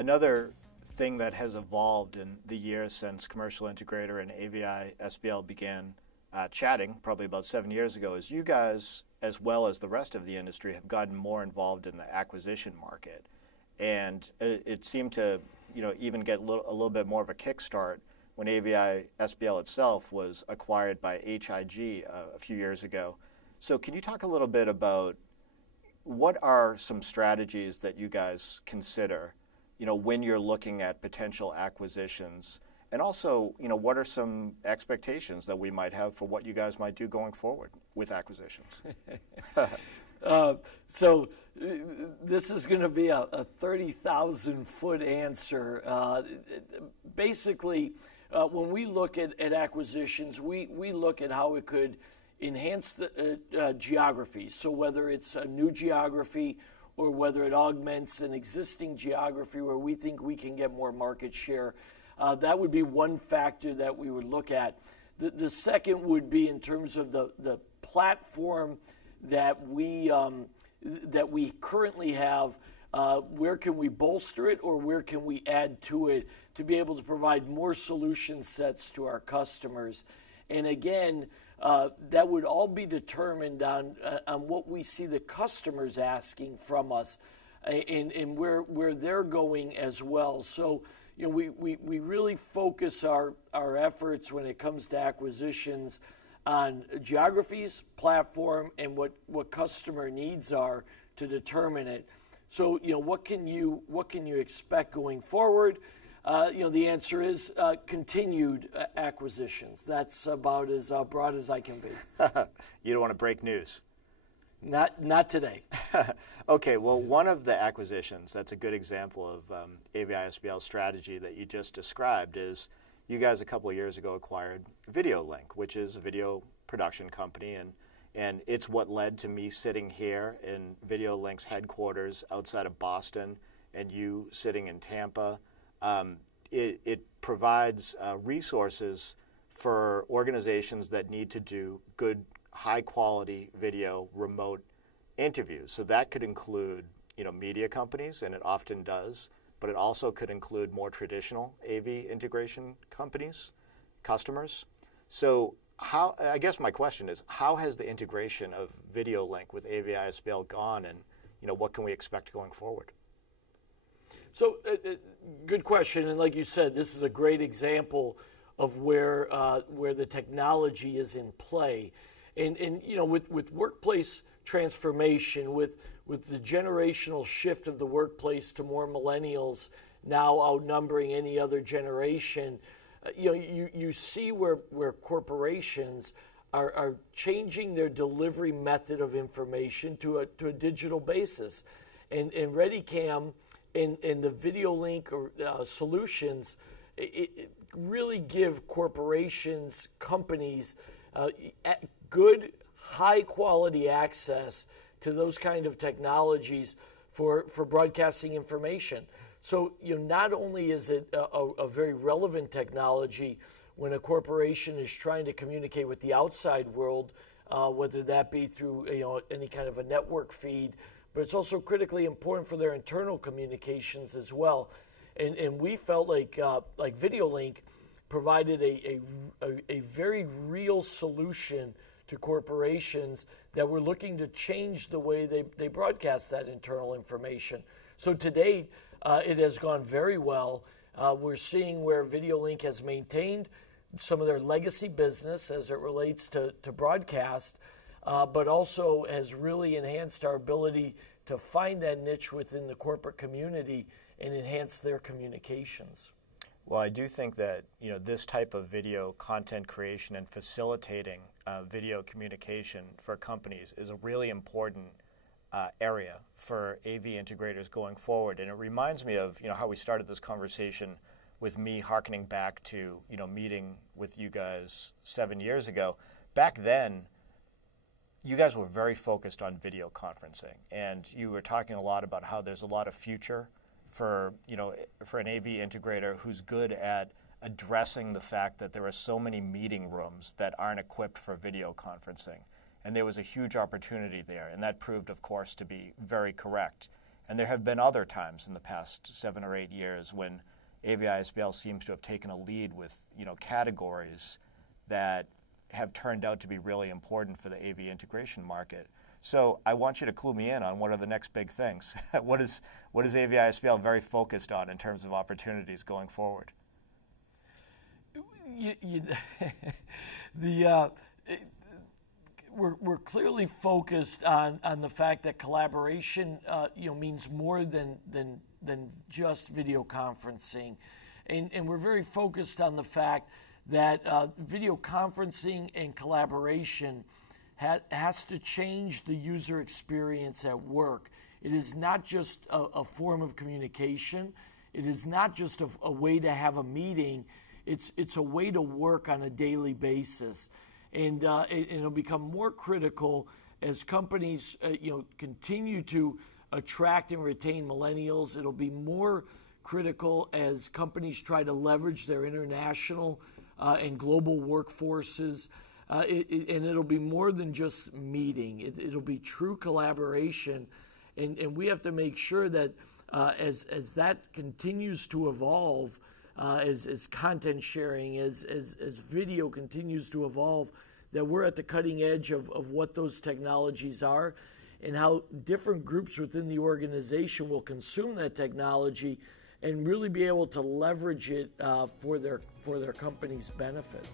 Another thing that has evolved in the years since Commercial Integrator and AVI-SPL began chatting, probably about 7 years ago, is you guys, as well as the rest of the industry, have gotten more involved in the acquisition market. And it seemed to even get a little bit more of a kickstart when AVI-SPL itself was acquired by HIG a few years ago. So can you talk a little bit about what are some strategies that you guys consider when you're looking at potential acquisitions? And also, what are some expectations that we might have for what you guys might do going forward with acquisitions? So this is going to be a 30,000-foot answer. Basically, when we look at acquisitions, we look at how it could enhance the geography. So whether it's a new geography or whether it augments an existing geography where we think we can get more market share, that would be one factor that we would look at. The second would be in terms of the platform that we currently have. Where can we bolster it, or where can we add to it to be able to provide more solution sets to our customers? And again, that would all be determined on what we see the customers asking from us, and where they're going as well. So we really focus our efforts when it comes to acquisitions on geographies, platform, and what customer needs are to determine it. So what can you expect going forward? The answer is continued acquisitions. That's about as broad as I can be. You don't want to break news. Not today. Okay, well, one of the acquisitions that's a good example of AVI-SPL's strategy that you just described is you guys a couple of years ago acquired VideoLink, which is a video production company, and it's what led to me sitting here in VideoLink's headquarters outside of Boston and you sitting in Tampa. It provides resources for organizations that need to do good, high-quality video remote interviews. So that could include, media companies, and it often does, but it also could include more traditional AV integration companies, customers. So I guess my question is, how has the integration of VideoLink with AVI-SPL gone, and what can we expect going forward? So good question, and like you said, this is a great example of where the technology is in play. And with workplace transformation, with the generational shift of the workplace to more millennials now outnumbering any other generation, you see where corporations are changing their delivery method of information to a digital basis. And ReadyCam and the VideoLink solutions it really give corporations, companies, good, high-quality access to those kind of technologies for broadcasting information. So not only is it a very relevant technology when a corporation is trying to communicate with the outside world, whether that be through any kind of a network feed, but it's also critically important for their internal communications as well. And we felt like VideoLink provided a very real solution to corporations that were looking to change the way they broadcast that internal information. So to date, it has gone very well. We're seeing where VideoLink has maintained some of their legacy business as it relates to broadcast, but also has really enhanced our ability to find that niche within the corporate community and enhance their communications. Well, I do think that this type of video content creation and facilitating video communication for companies is a really important area for AV integrators going forward. And it reminds me of how we started this conversation with me hearkening back to meeting with you guys 7 years ago. Back then, you guys were very focused on video conferencing, and you were talking a lot about how there's a lot of future for an AV integrator who's good at addressing the fact that there are so many meeting rooms that aren't equipped for video conferencing. And there was a huge opportunity there, and that proved, of course, to be very correct. And there have been other times in the past 7 or 8 years when AVI-SPL seems to have taken a lead with, categories that have turned out to be really important for the AV integration market. So I want you to clue me in on what are the next big things. What is AVI-SPL very focused on in terms of opportunities going forward? We're clearly focused on the fact that collaboration means more than just video conferencing, and we're very focused on the fact that video conferencing and collaboration has to change the user experience at work. It is not just a form of communication. It is not just a way to have a meeting. It's a way to work on a daily basis. And it'll become more critical as companies continue to attract and retain millennials. It'll be more critical as companies try to leverage their international and global workforces. And it'll be more than just meeting. It'll be true collaboration. And we have to make sure that as that continues to evolve, as content sharing, as video continues to evolve, that we're at the cutting edge of what those technologies are and how different groups within the organization will consume that technology and really be able to leverage it for their company's benefit.